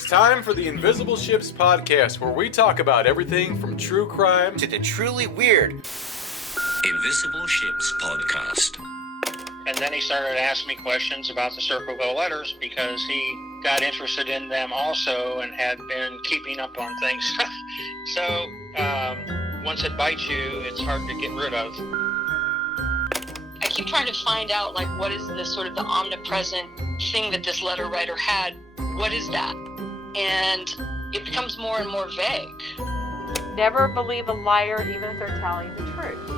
It's time for the Invisible Ships podcast, where we talk about everything from true crime to the truly weird. Invisible Ships podcast. And then he started to ask me questions about the Circleville Letters because he got interested in them also and had been keeping up on things. So once it bites you, it's hard to get rid of. I keep trying to find out, like, what is this sort of the omnipresent thing that this letter writer had? What is that? And it becomes more and more vague. Never believe a liar, even if they're telling the truth.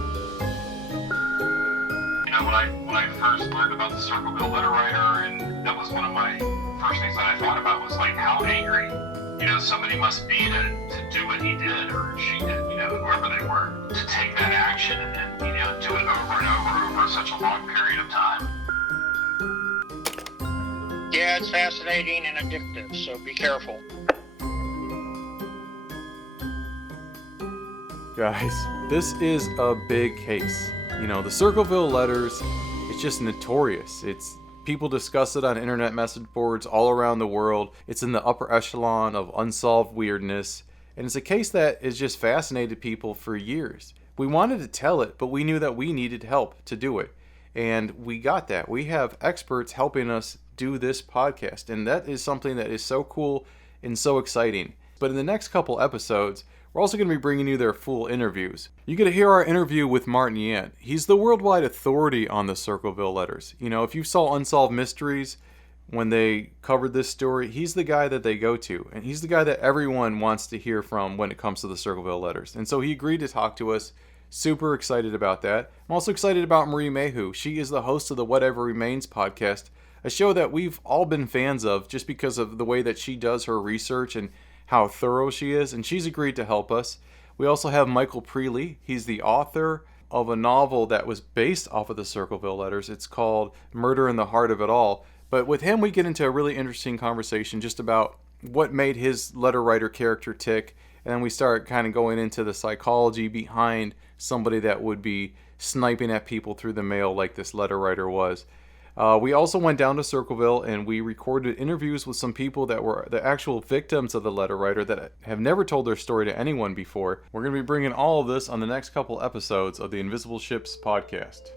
You know, when I first learned about the Circleville letter writer, and that was one of my first things that I thought about was like how angry, you know, somebody must be to do what he did or she did, you know, whoever they were, to take that action and you know, do it over and over such a long period of time. Yeah, it's fascinating and addictive, so be careful. Guys, this is a big case. You know, the Circleville Letters, it's just notorious. People discuss it on internet message boards all around the world. It's in the upper echelon of unsolved weirdness, and it's a case that has just fascinated people for years. We wanted to tell it, but we knew that we needed help to do it, and we got that. We have experts helping us do this podcast, and that is something that is so cool and so exciting. But in the next couple episodes, we're also going to be bringing you their full interviews. You get to hear our interview with Martin Yant. He's the worldwide authority on the Circleville Letters. You know, if you saw Unsolved Mysteries when they covered this story, he's the guy that they go to. And he's the guy that everyone wants to hear from when it comes to the Circleville Letters. And so he agreed to talk to us. Super excited about that. I'm also excited about Marie Mayhew. She is the host of the Whatever Remains podcast, a show that we've all been fans of just because of the way that she does her research and how thorough she is, and she's agreed to help us. We also have Michael Preeley. He's the author of a novel that was based off of the Circleville Letters. It's called Murder in the Heart of It All. But with him, we get into a really interesting conversation just about what made his letter writer character tick, and then we start kind of going into the psychology behind somebody that would be sniping at people through the mail like this letter writer was. We also went down to Circleville and we recorded interviews with some people that were the actual victims of the letter writer that have never told their story to anyone before. We're going to be bringing all of this on the next couple episodes of the Invisible Ships podcast.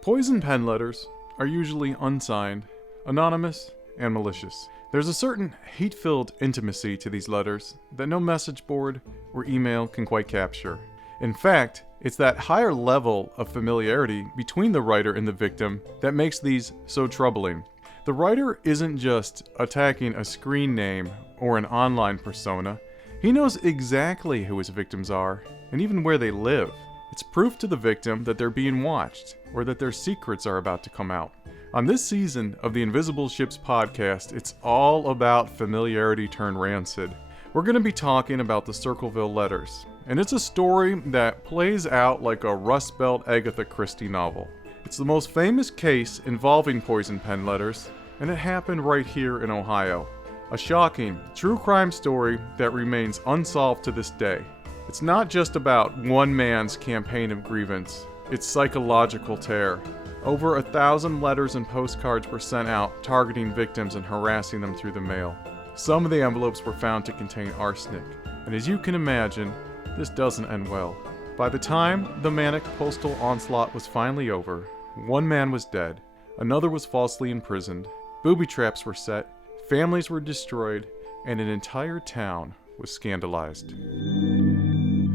Poison pen letters are usually unsigned, anonymous, and malicious. There's a certain hate-filled intimacy to these letters that no message board or email can quite capture. In fact, it's that higher level of familiarity between the writer and the victim that makes these so troubling. The writer isn't just attacking a screen name or an online persona. He knows exactly who his victims are and even where they live. It's proof to the victim that they're being watched or that their secrets are about to come out. On this season of the Invisible Ships podcast, it's all about familiarity turned rancid. We're going to be talking about the Circleville Letters. And it's a story that plays out like a Rust Belt Agatha Christie novel. It's the most famous case involving poison pen letters, and it happened right here in Ohio. A shocking, true crime story that remains unsolved to this day. It's not just about one man's campaign of grievance, it's psychological terror. Over 1,000 letters and postcards were sent out targeting victims and harassing them through the mail. Some of the envelopes were found to contain arsenic, and as you can imagine, this doesn't end well. By the time the manic postal onslaught was finally over, one man was dead, another was falsely imprisoned, booby traps were set, families were destroyed, and an entire town was scandalized.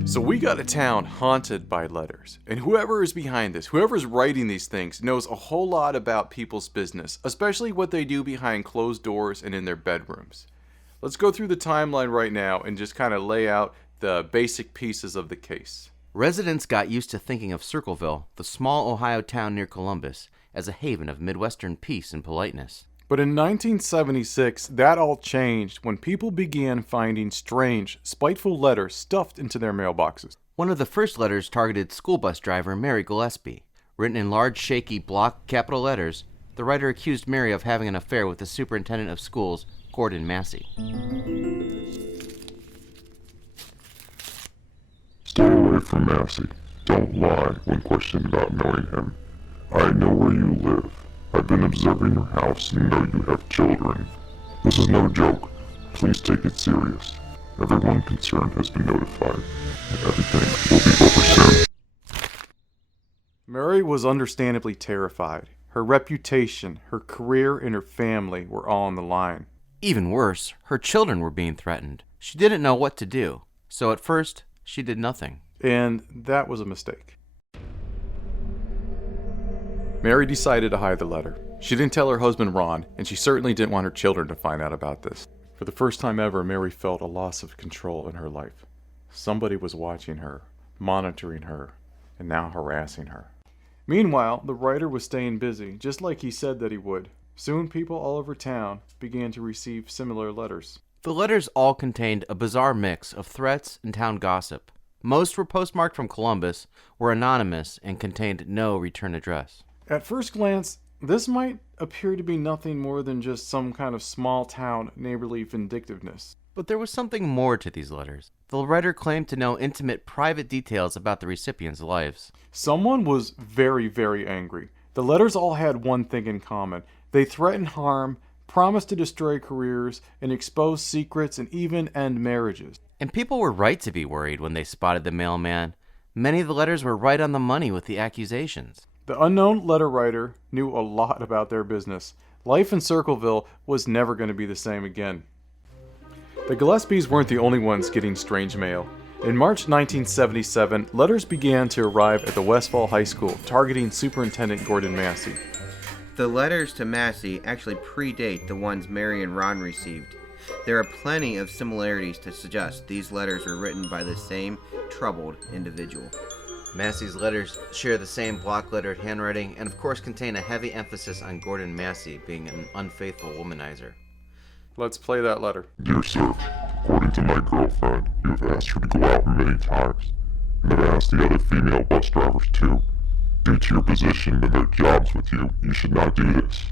So we got a town haunted by letters, and whoever is behind this, whoever's writing these things, knows a whole lot about people's business, especially what they do behind closed doors and in their bedrooms. Let's go through the timeline right now and just kind of lay out the basic pieces of the case. Residents got used to thinking of Circleville, the small Ohio town near Columbus, as a haven of Midwestern peace and politeness. But in 1976, that all changed when people began finding strange, spiteful letters stuffed into their mailboxes. One of the first letters targeted school bus driver Mary Gillispie. Written in large, shaky, block capital letters, the writer accused Mary of having an affair with the superintendent of schools, Gordon Massie. Stay away from Massie. Don't lie when questioned about knowing him. I know where you live. I've I've been observing your house and know you have children. This is no joke. Please take it serious. Everyone concerned has been notified, and everything will be over soon. Mary was understandably terrified. Her reputation, her career, and her family were all on the line. Even worse, her children were being threatened. She didn't know what to do, so at first, she did nothing. And that was a mistake. Mary decided to hide the letter. She didn't tell her husband Ron, and she certainly didn't want her children to find out about this. For the first time ever, Mary felt a loss of control in her life. Somebody was watching her, monitoring her, and now harassing her. Meanwhile, the writer was staying busy, just like he said that he would. Soon people all over town began to receive similar letters. The letters all contained a bizarre mix of threats and town gossip. Most were postmarked from Columbus, were anonymous, and contained no return address. At first glance, this might appear to be nothing more than just some kind of small-town neighborly vindictiveness. But there was something more to these letters. The writer claimed to know intimate, private details about the recipients' lives. Someone was very, very angry. The letters all had one thing in common. They threatened harm, promised to destroy careers, and expose secrets, and even end marriages. And people were right to be worried when they spotted the mailman. Many of the letters were right on the money with the accusations. The unknown letter writer knew a lot about their business. Life in Circleville was never going to be the same again. The Gillespies weren't the only ones getting strange mail. In March 1977, letters began to arrive at the Westfall High School, targeting Superintendent Gordon Massie. The letters to Massie actually predate the ones Mary and Ron received. There are plenty of similarities to suggest these letters were written by the same troubled individual. Massie's letters share the same block-lettered handwriting and of course contain a heavy emphasis on Gordon Massie being an unfaithful womanizer. Let's play that letter. Dear sir, according to my girlfriend, you have asked her to go out many times, and have asked the other female bus drivers too. Due to your position and their jobs with you, you should not do this.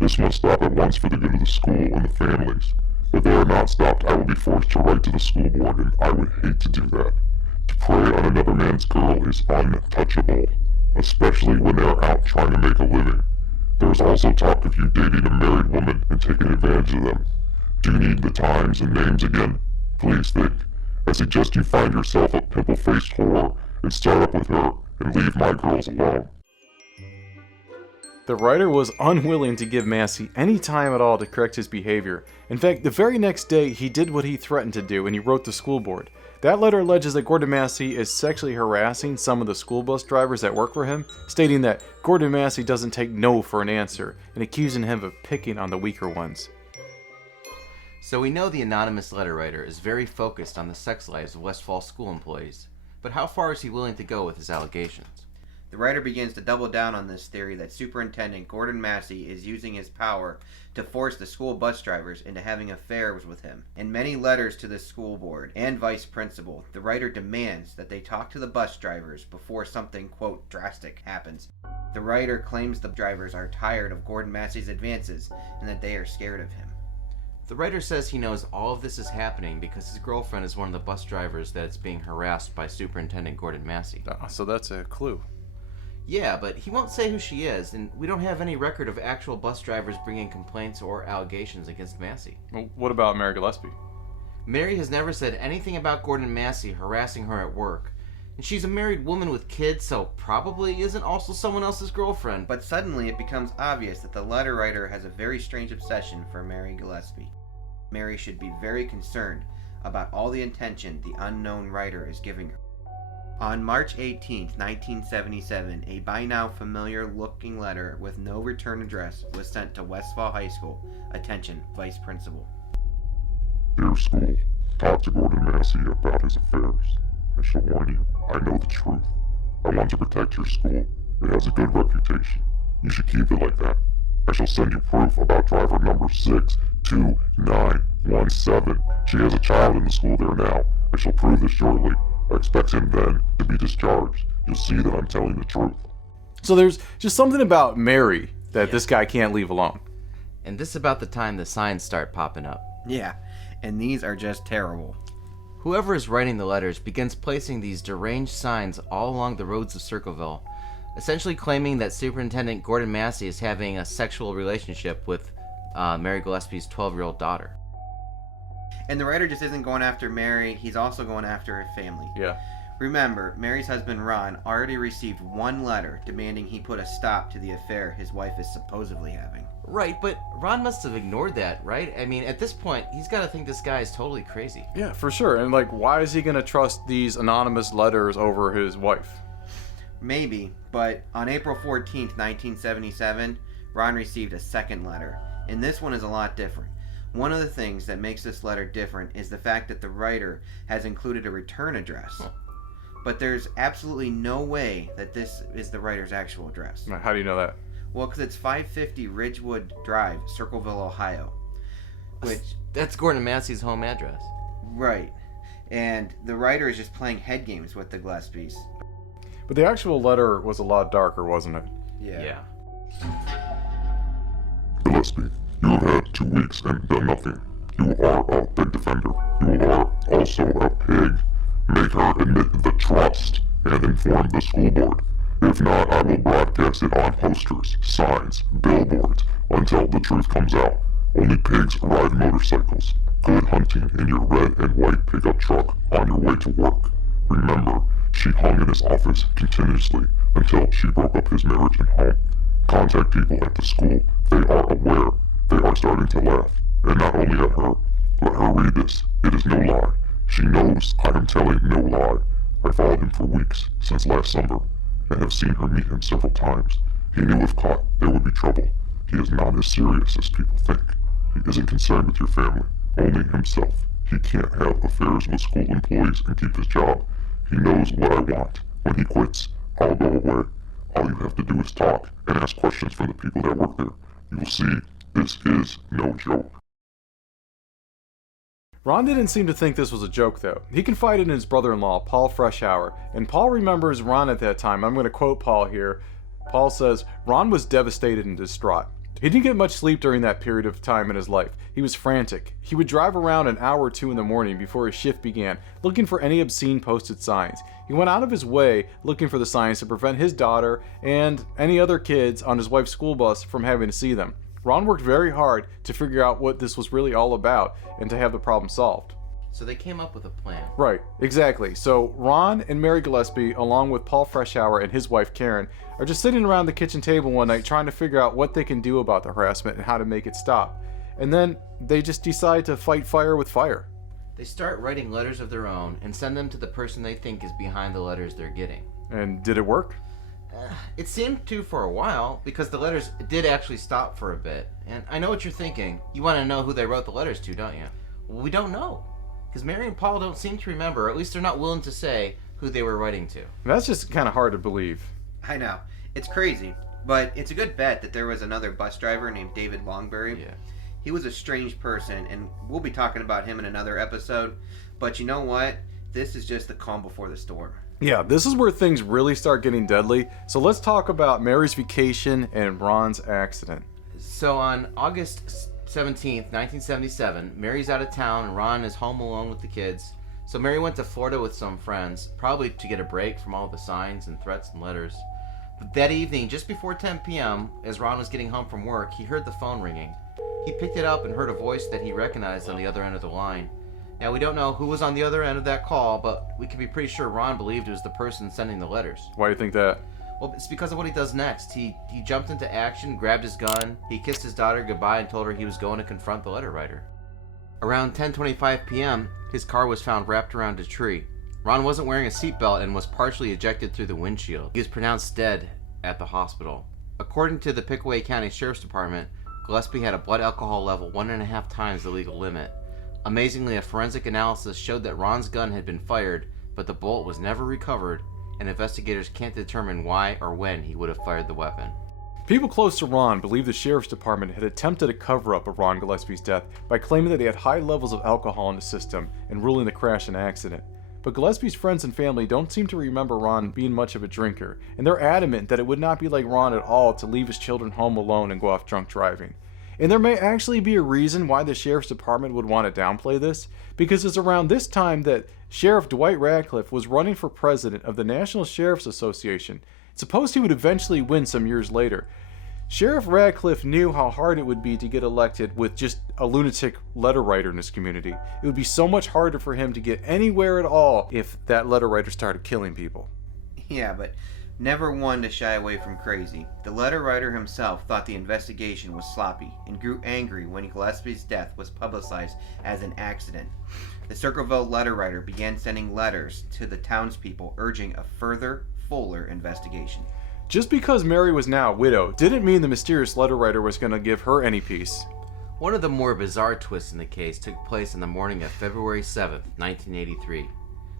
This must stop at once for the good of the school and the families. If they are not stopped, I will be forced to write to the school board, and I would hate to do that. To prey on another man's girl is untouchable, especially when they are out trying to make a living. There is also talk of you dating a married woman and taking advantage of them. Do you need the times and names again? Please think. I suggest you find yourself a pimple-faced whore and start up with her and leave my girls alone. The writer was unwilling to give Massie any time at all to correct his behavior. In fact, the very next day, he did what he threatened to do, and he wrote the school board. That letter alleges that Gordon Massie is sexually harassing some of the school bus drivers that work for him, stating that Gordon Massie doesn't take no for an answer, and accusing him of picking on the weaker ones. So we know the anonymous letter writer is very focused on the sex lives of Westfall School employees. But how far is he willing to go with his allegations? The writer begins to double down on this theory that Superintendent Gordon Massie is using his power to force the school bus drivers into having affairs with him. In many letters to the school board and vice principal, the writer demands that they talk to the bus drivers before something, quote, drastic happens. The writer claims the drivers are tired of Gordon Massie's advances and that they are scared of him. The writer says he knows all of this is happening because his girlfriend is one of the bus drivers that is being harassed by Superintendent Gordon Massie. So that's a clue. Yeah, but he won't say who she is, and we don't have any record of actual bus drivers bringing complaints or allegations against Massie. Well, what about Mary Gillispie? Mary has never said anything about Gordon Massie harassing her at work. And she's a married woman with kids, so probably isn't also someone else's girlfriend. But suddenly it becomes obvious that the letter writer has a very strange obsession for Mary Gillispie. Mary should be very concerned about all the attention the unknown writer is giving her. On March 18, 1977, a by now familiar-looking letter with no return address was sent to Westfall High School. Attention, Vice Principal. Dear school, talk to Gordon Massie about his affairs. I shall warn you, I know the truth. I want to protect your school. It has a good reputation. You should keep it like that. I shall send you proof about driver number 62917. She has a child in the school there now. I shall prove this shortly. I expect him then to be discharged. You'll see that I'm telling the truth. So there's just something about Mary that this guy can't leave alone. And this is about the time the signs start popping up. Yeah, and these are just terrible. Whoever is writing the letters begins placing these deranged signs all along the roads of Circleville. essentially claiming that Superintendent Gordon Massie is having a sexual relationship with Mary Gillespie's 12-year-old daughter. And the writer just isn't going after Mary, he's also going after her family. Yeah. Remember, Mary's husband Ron already received one letter demanding he put a stop to the affair his wife is supposedly having. Right, but Ron must have ignored that, right? I mean, at this point, he's got to think this guy is totally crazy. Yeah, for sure. And like, why is he going to trust these anonymous letters over his wife? Maybe, but on April 14th, 1977, Ron received a second letter, and this one is a lot different. One of the things that makes this letter different is the fact that the writer has included a return address. Oh. But there's absolutely no way that this is the writer's actual address. How do you know that? Well, because it's 550 Ridgewood Drive, Circleville, Ohio. Which, That's Gordon Massie's home address. right. And the writer is just playing head games with the Gillespies. But the actual letter was a lot darker, wasn't it? Yeah. Gillespie, you have had 2 weeks and done nothing. You are a big defender. You are also a pig. Make her admit the trust and inform the school board. If not, I will broadcast it on posters, signs, billboards, until the truth comes out. Only pigs ride motorcycles. Good hunting in your red and white pickup truck on your way to work. Remember, she hung in his office continuously until she broke up his marriage and home. Contact people at the school. They are aware. They are starting to laugh. And not only at her. Let her read this. It is no lie. She knows I am telling no lie. I followed him for weeks, since last summer, and have seen her meet him several times. He knew if caught, there would be trouble. He is not as serious as people think. He isn't concerned with your family, only himself. He can't have affairs with school employees and keep his job. He knows what I want. When he quits, I'll go away. All you have to do is talk and ask questions from the people that work there. You will see, this is no joke. Ron didn't seem to think this was a joke, though. He confided in his brother-in-law, Paul Freshour, and Paul remembers Ron at that time. I'm going to quote Paul here. Paul says, Ron was devastated and distraught. He didn't get much sleep during that period of time in his life. He was frantic. He would drive around an hour or two in the morning before his shift began, looking for any obscene posted signs. He went out of his way looking for the signs to prevent his daughter and any other kids on his wife's school bus from having to see them. Ron worked very hard to figure out what this was really all about and to have the problem solved. So they came up with a plan. Right, exactly. So Ron and Mary Gillispie, along with Paul Freshour and his wife Karen, are just sitting around the kitchen table one night trying to figure out what they can do about the harassment and how to make it stop. And then they just decide to fight fire with fire. They start writing letters of their own and send them to the person they think is behind the letters they're getting. And did it work? It seemed to for a while, because the letters did actually stop for a bit. And I know what you're thinking. You want to know who they wrote the letters to, don't you? Well, we don't know. Because Mary and Paul don't seem to remember, or at least they're not willing to say who they were writing to. That's just kind of hard to believe. I know. It's crazy. But it's a good bet that there was another bus driver named David Longberry. Yeah. He was a strange person, and we'll be talking about him in another episode. But you know what? This is just the calm before the storm. Yeah, this is where things really start getting deadly. So let's talk about Mary's vacation and Ron's accident. So on August 17th, 1977, Mary's out of town and Ron is home alone with the kids. So Mary went to Florida with some friends, probably to get a break from all the signs and threats and letters. But that evening, just before 10 p.m., as Ron was getting home from work, he heard the phone ringing. He picked it up and heard a voice that he recognized on the other end of the line. Now, we don't know who was on the other end of that call, but we can be pretty sure Ron believed it was the person sending the letters. Why do you think that? Well, it's because of what he does next. He jumped into action, grabbed his gun, he kissed his daughter goodbye and told her he was going to confront the letter writer. Around 10:25 p.m., his car was found wrapped around a tree. Ron wasn't wearing a seatbelt and was partially ejected through the windshield. He was pronounced dead at the hospital. According to the Pickaway County Sheriff's Department, Gillespie had a blood alcohol level 1.5 times the legal limit. Amazingly, a forensic analysis showed that Ron's gun had been fired, but the bullet was never recovered, and investigators can't determine why or when he would have fired the weapon. People close to Ron believe the sheriff's department had attempted a cover-up of Ron Gillespie's death by claiming that he had high levels of alcohol in his system and ruling the crash an accident. But Gillespie's friends and family don't seem to remember Ron being much of a drinker, and they're adamant that it would not be like Ron at all to leave his children home alone and go off drunk driving. And there may actually be a reason why the sheriff's department would want to downplay this, because it's around this time that Sheriff Dwight Radcliffe was running for president of the National Sheriff's Association, Supposed he would eventually win some years later. Sheriff Radcliffe knew how hard it would be to get elected with just a lunatic letter writer in his community. It would be so much harder for him to get anywhere at all if that letter writer started killing people. Yeah, but never one to shy away from crazy. The letter writer himself thought the investigation was sloppy and grew angry when Gillespie's death was publicized as an accident. The Circleville letter writer began sending letters to the townspeople urging a further, fuller investigation. Just because Mary was now a widow didn't mean the mysterious letter writer was going to give her any peace. One of the more bizarre twists in the case took place on the morning of February 7th, 1983.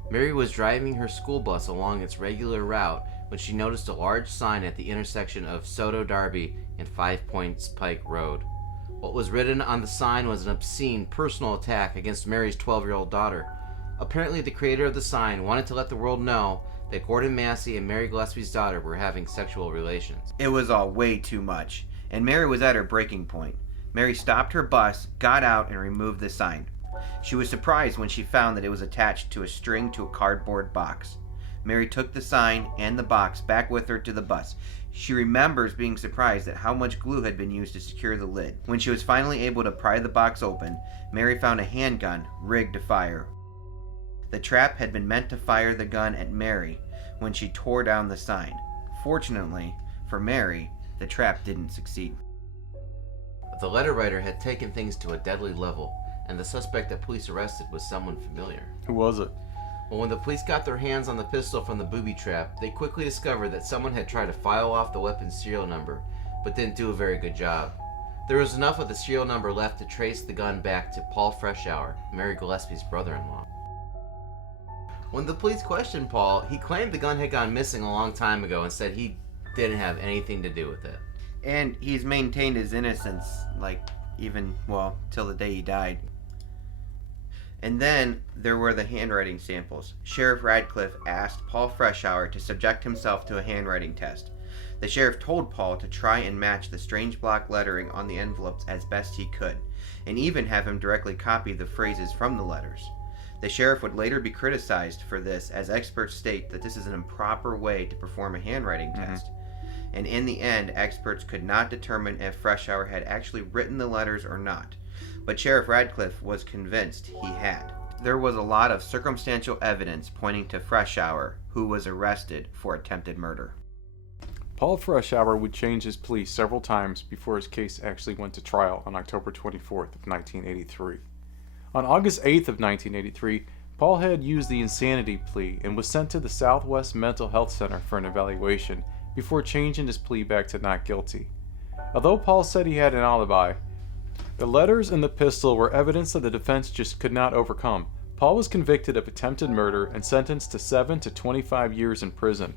Mary was driving her school bus along its regular route when she noticed a large sign at the intersection of Soto Darby and 5 Points Pike Road. What was written on the sign was an obscene personal attack against Mary's 12-year-old daughter. Apparently, the creator of the sign wanted to let the world know that Gordon Massie and Mary Gillespie's daughter were having sexual relations. It was all way too much, and Mary was at her breaking point. Mary stopped her bus, got out, and removed the sign. She was surprised when she found that it was attached to a string to a cardboard box. Mary took the sign and the box back with her to the bus. She remembers being surprised at how much glue had been used to secure the lid. When she was finally able to pry the box open, Mary found a handgun rigged to fire. The trap had been meant to fire the gun at Mary when she tore down the sign. Fortunately for Mary, the trap didn't succeed. The letter writer had taken things to a deadly level, and the suspect that police arrested was someone familiar. Who was it? Well, when the police got their hands on the pistol from the booby trap, they quickly discovered that someone had tried to file off the weapon's serial number, but didn't do a very good job. There was enough of the serial number left to trace the gun back to Paul Freshour, Mary Gillespie's brother-in-law. When the police questioned Paul, he claimed the gun had gone missing a long time ago and said he didn't have anything to do with it. And he's maintained his innocence, till the day he died. And then there were the handwriting samples. Sheriff Radcliffe asked Paul Freshour to subject himself to a handwriting test. The sheriff told Paul to try and match the strange block lettering on the envelopes as best he could, and even have him directly copy the phrases from the letters. The sheriff would later be criticized for this, as experts state that this is an improper way to perform a handwriting test. And in the end, experts could not determine if Freshour had actually written the letters or not. But Sheriff Radcliffe was convinced he had. There was a lot of circumstantial evidence pointing to Freshour, who was arrested for attempted murder. Paul Freshour would change his plea several times before his case actually went to trial on October 24th of 1983. On August 8th of 1983, Paul had used the insanity plea and was sent to the Southwest Mental Health Center for an evaluation before changing his plea back to not guilty. Although Paul said he had an alibi, the letters and the pistol were evidence that the defense just could not overcome. Paul was convicted of attempted murder and sentenced to 7 to 25 years in prison.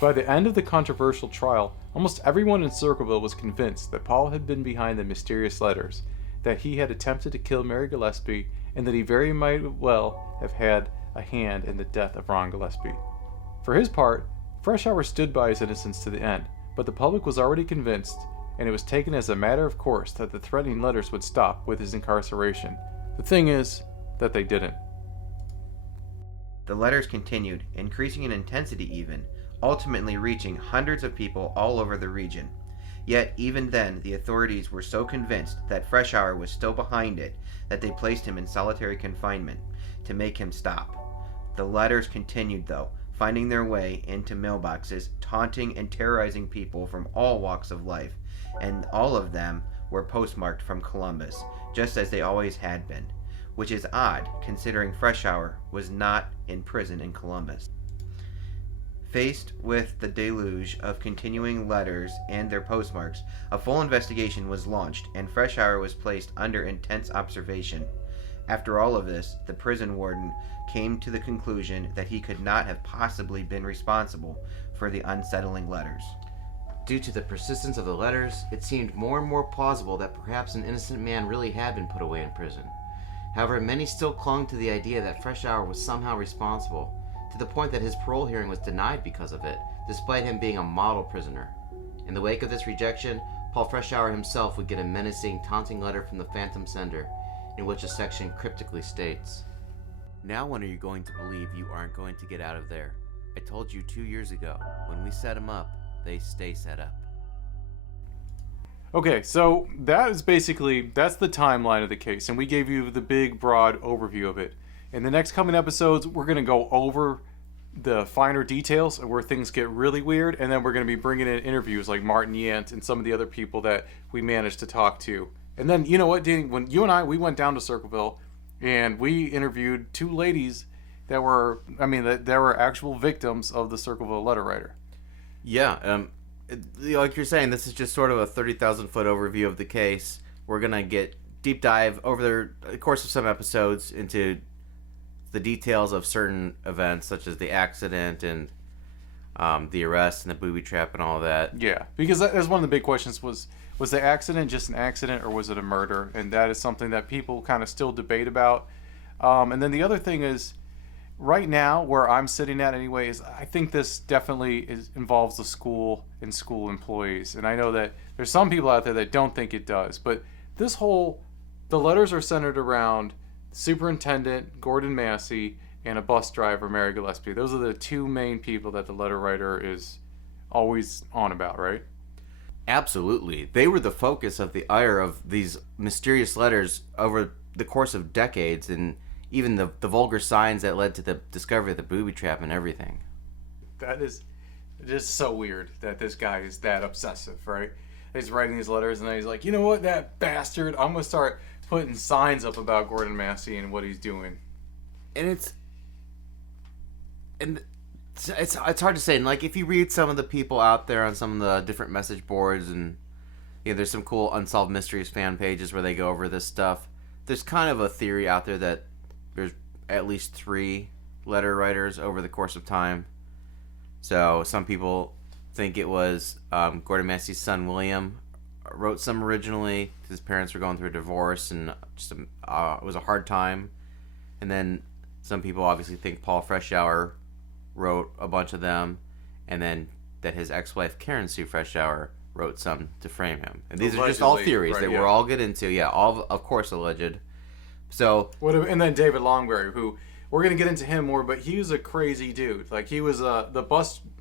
By the end of the controversial trial, almost everyone in Circleville was convinced that Paul had been behind the mysterious letters, that he had attempted to kill Mary Gillispie, and that he very might well have had a hand in the death of Ron Gillispie. For his part, Freshour stood by his innocence to the end, but the public was already convinced, and it was taken as a matter of course that the threatening letters would stop with his incarceration. The thing is that they didn't. The letters continued, increasing in intensity even, ultimately reaching hundreds of people all over the region. Yet, even then, the authorities were so convinced that Freshour was still behind it that they placed him in solitary confinement to make him stop. The letters continued, though, finding their way into mailboxes, taunting and terrorizing people from all walks of life, and all of them were postmarked from Columbus, just as they always had been, which is odd considering Freshour was not in prison in Columbus. Faced with the deluge of continuing letters and their postmarks, a full investigation was launched, and Freshour was placed under intense observation. After all of this, the prison warden came to the conclusion that he could not have possibly been responsible for the unsettling letters. Due to the persistence of the letters, it seemed more and more plausible that perhaps an innocent man really had been put away in prison. However, many still clung to the idea that Freshour was somehow responsible, to the point that his parole hearing was denied because of it, despite him being a model prisoner. In the wake of this rejection, Paul Freshour himself would get a menacing, taunting letter from the phantom sender, in which a section cryptically states, "Now when are you going to believe you aren't going to get out of there? I told you 2 years ago, when we set them up, they stay set up. Okay, so that's the timeline of the case, and we gave you the big, broad overview of it. In the next coming episodes, we're going to go over the finer details of where things get really weird, and then we're going to be bringing in interviews like Martin Yant and some of the other people that we managed to talk to. And then, you know what, Danny, when you and I, we went down to Circleville, and we interviewed two ladies that were actual victims of the Circleville letter writer. Yeah, like you're saying, this is just sort of a 30,000-foot overview of the case. We're going to get deep dive over the course of some episodes into the details of certain events, such as the accident and the arrest and the booby trap and all that. Yeah, because that's one of the big questions was the accident just an accident or was it a murder? And that is something that people kind of still debate about. And then the other thing is, right now, where I'm sitting at anyway, is I think this definitely involves the school and school employees. And I know that there's some people out there that don't think it does. But the letters are centered around Superintendent Gordon Massie and a bus driver, Mary Gillispie. Those are the two main people that the letter writer is always on about, right? Absolutely. They were the focus of the ire of these mysterious letters over the course of decades, and even the vulgar signs that led to the discovery of the booby trap and everything. That is just so weird that this guy is that obsessive, right? He's writing these letters and then he's like, you know what, that bastard, I'm going to start putting signs up about Gordon Massie and what he's doing. And it's hard to say. And like, if you read some of the people out there on some of the different message boards, and there's some cool Unsolved Mysteries fan pages where they go over this stuff. There's kind of a theory out there that there's at least 3 letter writers over the course of time. So some people think it was Gordon Massie's son William wrote some originally. His parents were going through a divorce, and just it was a hard time. And then some people obviously think Paul Freshour wrote a bunch of them, and then that his ex-wife Karen Sue Freshour wrote some to frame him. And these are just all theories that we'll all get into. Yeah, all of course alleged. So and then David Longberry, who we're gonna get into him more, but he was a crazy dude. Like, he was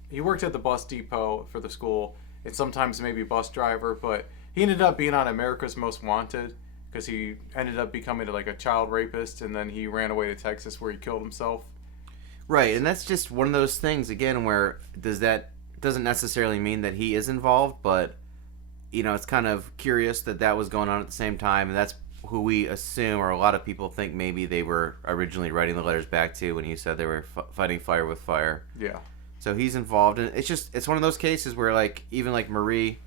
he worked at the bus depot for the school, and sometimes maybe bus driver, but he ended up being on America's Most Wanted because he ended up becoming like a child rapist, and then he ran away to Texas where he killed himself. Right, and that's just one of those things again where doesn't necessarily mean that he is involved, but it's kind of curious that was going on at the same time, and that's who we assume, or a lot of people think maybe they were originally writing the letters back to when you said they were fighting fire with fire. Yeah. So he's involved, and it's one of those cases where, like, even like Marie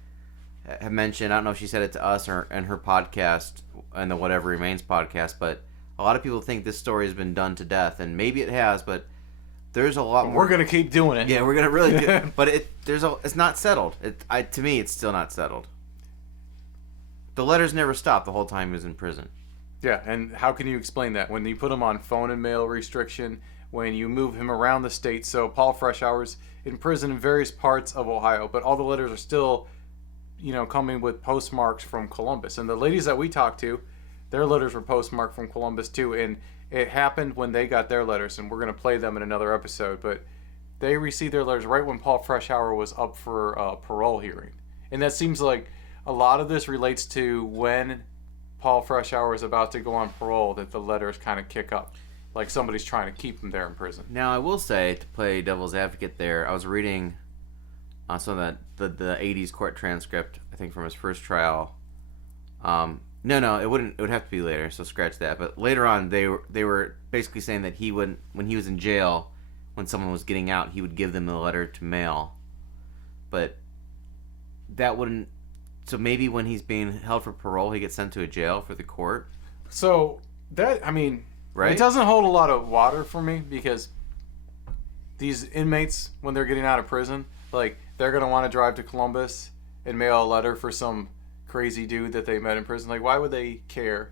had mentioned, I don't know if she said it to us or in her podcast, and the Whatever Remains podcast, but a lot of people think this story has been done to death, and maybe it has, but there's a lot more. We're gonna keep doing it. Yeah, we're gonna really do it. But it's not settled. To me, it's still not settled. The letters never stopped the whole time he was in prison. Yeah, and how can you explain that? When you put him on phone and mail restriction, when you move him around the state, so Paul Freshour's in prison in various parts of Ohio, but all the letters are still, coming with postmarks from Columbus. And the ladies that we talked to, their letters were postmarked from Columbus too, and it happened when they got their letters, and we're going to play them in another episode, but they received their letters right when Paul Freshour was up for a parole hearing. And that seems like a lot of this relates to when Paul Freshour is about to go on parole, that the letters kind of kick up. Like somebody's trying to keep him there in prison. Now, I will say, to play devil's advocate there, I was reading some of the 80s court transcript, I think from his first trial. No, it would have to be later, so scratch that. But later on, they were basically saying that when he was in jail, when someone was getting out, he would give them the letter to mail. But that wouldn't... So maybe when he's being held for parole, he gets sent to a jail for the court? So, right? It doesn't hold a lot of water for me, because these inmates, when they're getting out of prison, like, they're going to want to drive to Columbus and mail a letter for some crazy dude that they met in prison. Like, why would they care?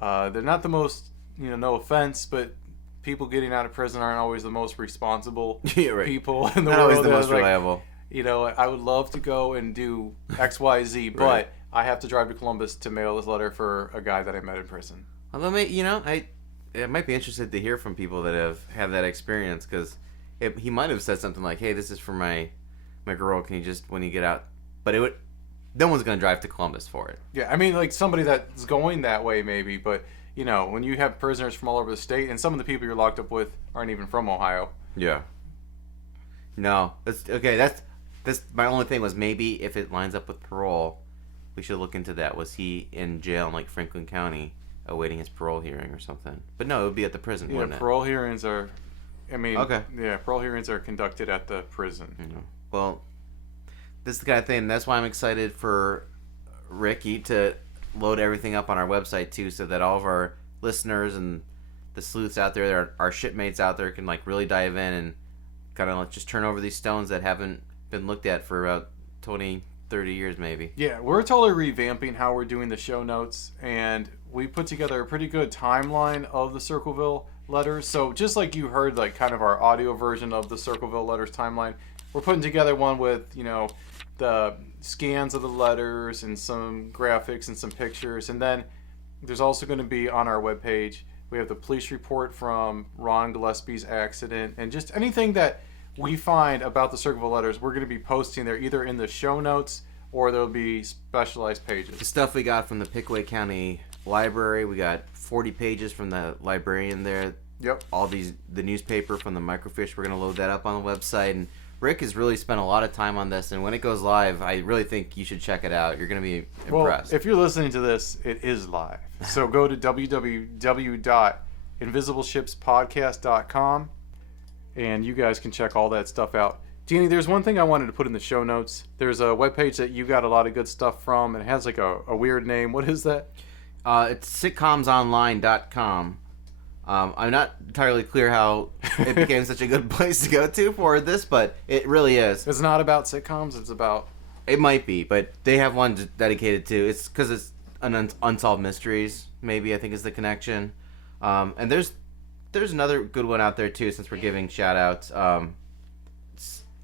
They're not the most, no offense, but people getting out of prison aren't always the most responsible people in the world. Not always the most reliable. I would love to go and do X, Y, Z, but right. I have to drive to Columbus to mail this letter for a guy that I met in prison. Although, I might be interested to hear from people that have had that experience, because he might have said something like, "Hey, this is for my girl. Can you just, when you get out?" But no one's gonna drive to Columbus for it. Yeah, I mean, like somebody that's going that way maybe, but you know, when you have prisoners from all over the state, and some of the people you're locked up with aren't even from Ohio. Yeah. No, that's okay. That's my only thing was maybe if it lines up with parole, we should look into that. Was he in jail in like Franklin County, awaiting his parole hearing or something? But no, it would be at the prison, Yeah, wouldn't it? parole hearings are. I mean, Okay. Yeah, parole hearings are conducted at the prison. Well, this is the kind of thing. That's why I'm excited for Ricky to load everything up on our website too, so that all of our listeners and the sleuths out there, our shipmates out there, can like really dive in and kind of just turn over these stones that haven't been looked at for about 20, 30 years maybe. Yeah, we're totally revamping how we're doing the show notes, and we put together a pretty good timeline of the Circleville Letters. So just like you heard, like kind of our audio version of the Circleville Letters timeline, we're putting together one with, you know, the scans of the letters and some graphics and some pictures. And then there's also going to be on our webpage, we have the police report from Ron Gillespie's accident, and just anything that we find about the Circleville Letters, we're going to be posting there either in the show notes or there'll be specialized pages. The stuff we got from the Pickaway County Library, we got 40 pages from the librarian there. Yep. All the newspaper from the microfiche, we're going to load that up on the website. And Rick has really spent a lot of time on this, and when it goes live, I really think you should check it out. You're going to be impressed. Well, if you're listening to this, it is live. So go to www.invisibleShipsPodcast.com, and you guys can check all that stuff out. Danny, there's one thing I wanted to put in the show notes. There's a webpage that you got a lot of good stuff from, and it has like a weird name. What is that? It's sitcomsonline.com. I'm not entirely clear how it became such a good place to go to for this, but it really is. It's not about sitcoms. It's about... It might be, but they have one dedicated to... It's because it's unsolved mysteries, maybe, I think is the connection. And there's another good one out there, too, since we're giving shout-outs.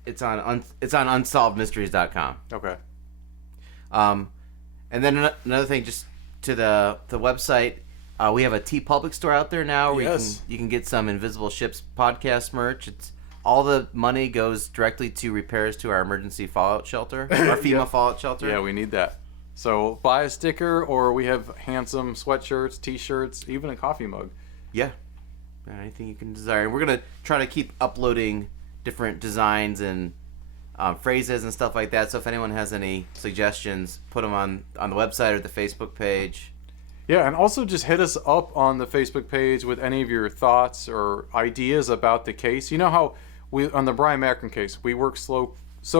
It's on unsolvedmysteries.com. Okay. And then another thing, just to the website... we have a TeePublic store out there now where you can get some Invisible Ships podcast merch. It's all the money goes directly to repairs to our emergency fallout shelter, our FEMA fallout shelter. Yeah, we need that. So buy a sticker, or we have handsome sweatshirts, t-shirts, even a coffee mug. Yeah, anything you can desire. We're gonna try to keep uploading different designs and phrases and stuff like that. So if anyone has any suggestions, put them on the website or the Facebook page. Yeah, and also just hit us up on the Facebook page with any of your thoughts or ideas about the case. You know how on the Brian Macron case, we work so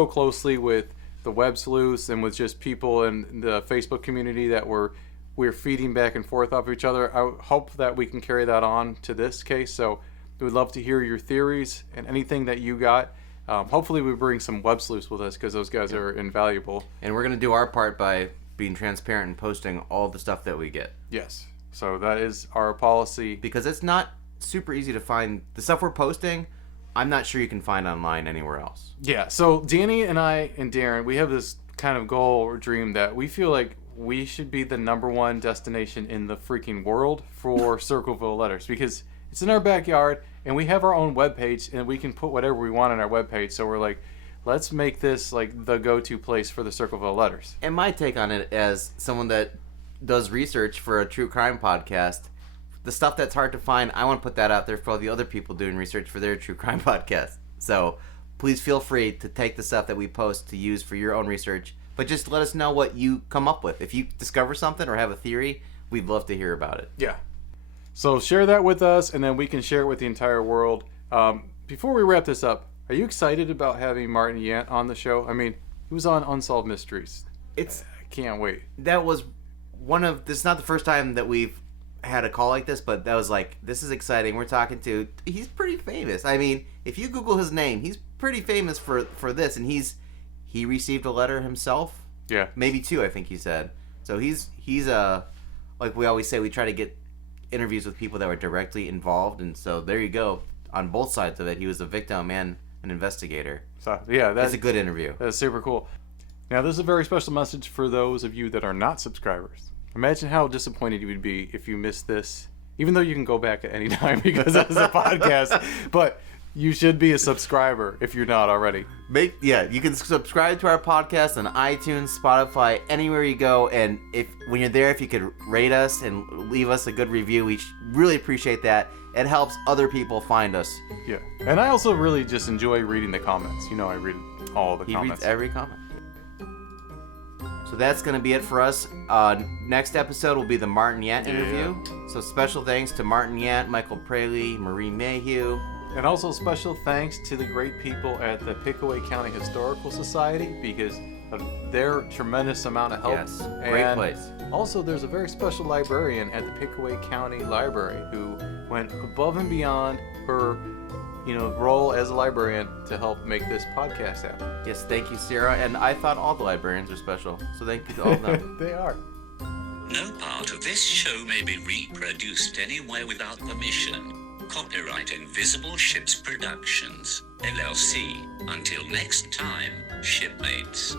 closely with the web sleuths and with just people in the Facebook community that we're feeding back and forth off each other. I hope that we can carry that on to this case. So we'd love to hear your theories and anything that you got. Hopefully we bring some web sleuths with us, because those guys are invaluable. And we're going to do our part by being transparent and posting all the stuff that we get. Yes. So that is our policy. Because it's not super easy to find. The stuff we're posting, I'm not sure you can find online anywhere else. Yeah. So Danny and I and Darren, we have this kind of goal or dream that we feel like we should be the #1 destination in the freaking world for Circleville Letters, because it's in our backyard and we have our own webpage and we can put whatever we want on our webpage. So we're like, let's make this like the go-to place for the Circleville Letters. And my take on it, as someone that does research for a true crime podcast, the stuff that's hard to find, I want to put that out there for all the other people doing research for their true crime podcast. So please feel free to take the stuff that we post to use for your own research, but just let us know what you come up with. If you discover something or have a theory, we'd love to hear about it. Yeah. So share that with us, and then we can share it with the entire world. Before we wrap this up, are you excited about having Martin Yant on the show? I mean, he was on Unsolved Mysteries. I can't wait. That was this is not the first time that we've had a call like this, but that was like, this is exciting. We're talking to, he's pretty famous. I mean, if you Google his name, he's pretty famous for this, and he received a letter himself. Yeah. Maybe 2, I think he said. So he's like we always say, we try to get interviews with people that were directly involved, and so there you go. On both sides of it, he was a victim and an investigator. So yeah, that's a good interview. That's super cool. Now, this is a very special message for those of you that are not subscribers. Imagine how disappointed you would be if you missed this, even though you can go back at any time because this is a podcast. But You should be a subscriber if you're not already. You can subscribe to our podcast on iTunes, Spotify, anywhere you go. And when you're there, if you could rate us and leave us a good review, we really appreciate that. It helps other people find us. Yeah. And I also really just enjoy reading the comments. You know, I read all the comments. He reads every comment. So that's going to be it for us. Next episode will be the Martin Yant interview. So special thanks to Martin Yant, Michael Praley, Marie Mayhew. And also special thanks to the great people at the Pickaway County Historical Society because of their tremendous amount of help. Yes, great place. Also, there's a very special librarian at the Pickaway County Library who went above and beyond her, role as a librarian to help make this podcast happen. Yes, thank you, Sarah. And I thought all the librarians were special, so thank you to all of them. They are. No part of this show may be reproduced anywhere without permission. Copyright Invisible Ships Productions, LLC. Until next time, shipmates.